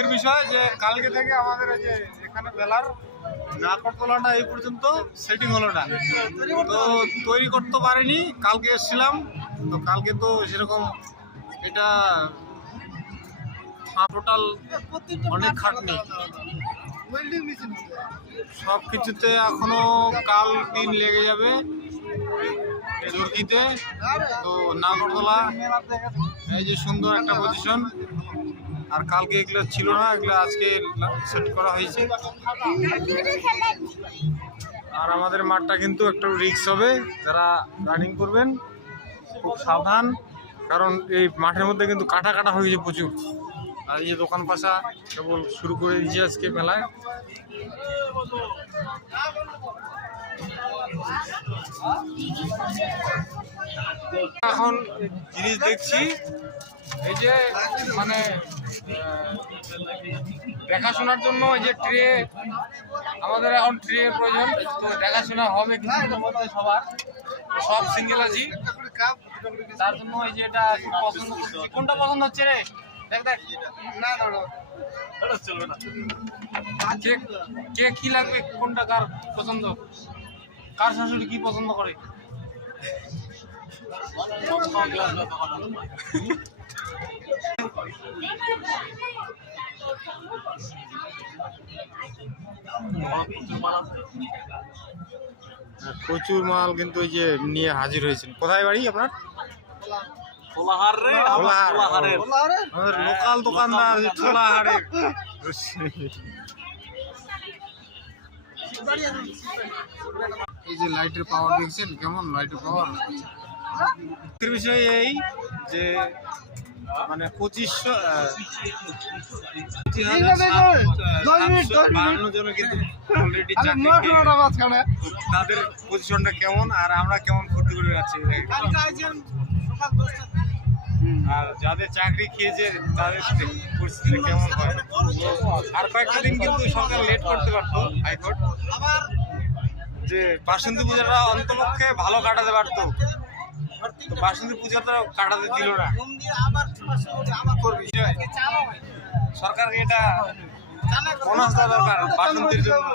দুঃখের বিষয় যে কালকে থেকে আমাদের এই যে এখানে বেলার নাকরতলাটা এই পর্যন্ত সেটিং হলো না, তো তৈরি করতে পারিনি। কালকে এসেছিলাম, তো কালকে তো সেরকম এটা টোটাল অনেক খাটনি, সব কিছুতে এখনো কাল দিন লেগে যাবে জুরকিতে। তো নাগরদোলা এই যে সুন্দর একটা পজিশন, আর কালকে এগুলো ছিল না, এগুলো আজকে সেট করা হয়েছে। আর আমাদের মাঠটা কিন্তু একটু রিস্ক হবে, যারা রানিং করবেন খুব সাবধান, কারণ এই মাঠের মধ্যে কিন্তু কাটা কাটা হয়ে গেছে প্রচুর। আর এই যে দোকান পাশা কেবল শুরু করে দিয়েছে আজকে মেলায়। এখন জিনিস দেখছি এই যে মানে দেখাশোনার জন্য এই যে ট্রে, আমাদের এখন ট্রে প্রয়োজন, তো দেখাশোনা হবে কিন্তু সবার, সব সিঙ্গেল আছি, তার জন্য এই যে এটা পছন্দ করছি। কোনটা পছন্দ হচ্ছে রে? দেখ দেখ, না চলবে না। কে কি লাগবে, কোনটা কার পছন্দ, কার শাশুড়ি কি পছন্দ করে? প্রচুর মাল কিন্তু এই যে নিয়ে হাজির হয়েছেন। কোথায় বাড়ি আপনার? আমাদের লোকাল দোকানদার ছোলাহারে। এই যে লাইটের পাওয়ার দেখছেন কেমন, লাইটের পাওয়ার বিষয় এই যে মানে 2552 জন কিন্তু অলরেডি তাদের পজিশনটা কেমন, আর আমরা কেমন ফুর্তি করে যাচ্ছি। আর যাদের চাকরি খেয়েছে তাদের পরিস্থিতি কেমন হয়। আর কয়েকটা দিন কিন্তু সরকার লেট করতে পারতো, হাইকোর্ট, যে বাসন্তী পূজাটা অন্তপক্ষে ভালো কাটাতে পারতো, বাসন্তী পূজাটা কাটাতে দিল না। সরকারকে এটা বোনাস দেওয়া দরকার বাসন্তীর জন্য।